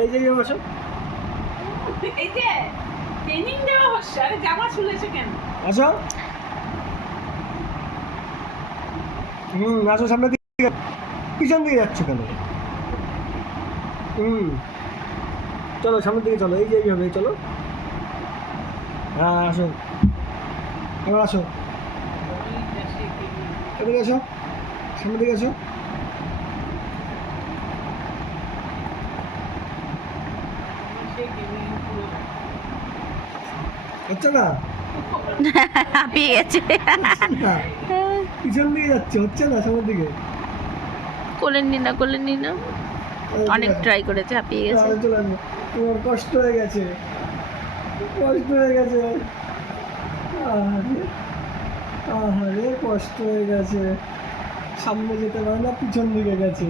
এই যে বসো। এই যে ট্রেনিং দেওয়া হচ্ছে, আরে জামা খুলেছে কেন? আসো। আসো সামনে দিকে। পিছন দিকে যাচ্ছ কেন? চলো সামনের দিকে চলো, এই যে এইভাবে চলো। হ্যাঁ আসো, এবার আসো, এদিকে আসো, সামনের দিকে আসো। হচ্ছে না, হাঁপিয়ে গেছে। হচ্ছে না, পিছন দিকে যাচ্ছে, হচ্ছে না সামনের দিকে। কোলেন নি না, কোলেন নি না। অনেক ট্রাই করেছে, হাঁপিয়ে গেছে। চলে আসো। তোমার কষ্ট হয়ে গেছে, কষ্ট হয়ে গেছে। আহারে, আহারে কষ্ট হয়ে গেছে। সামনে যেতে পারে না, পিছন দিকে গেছে।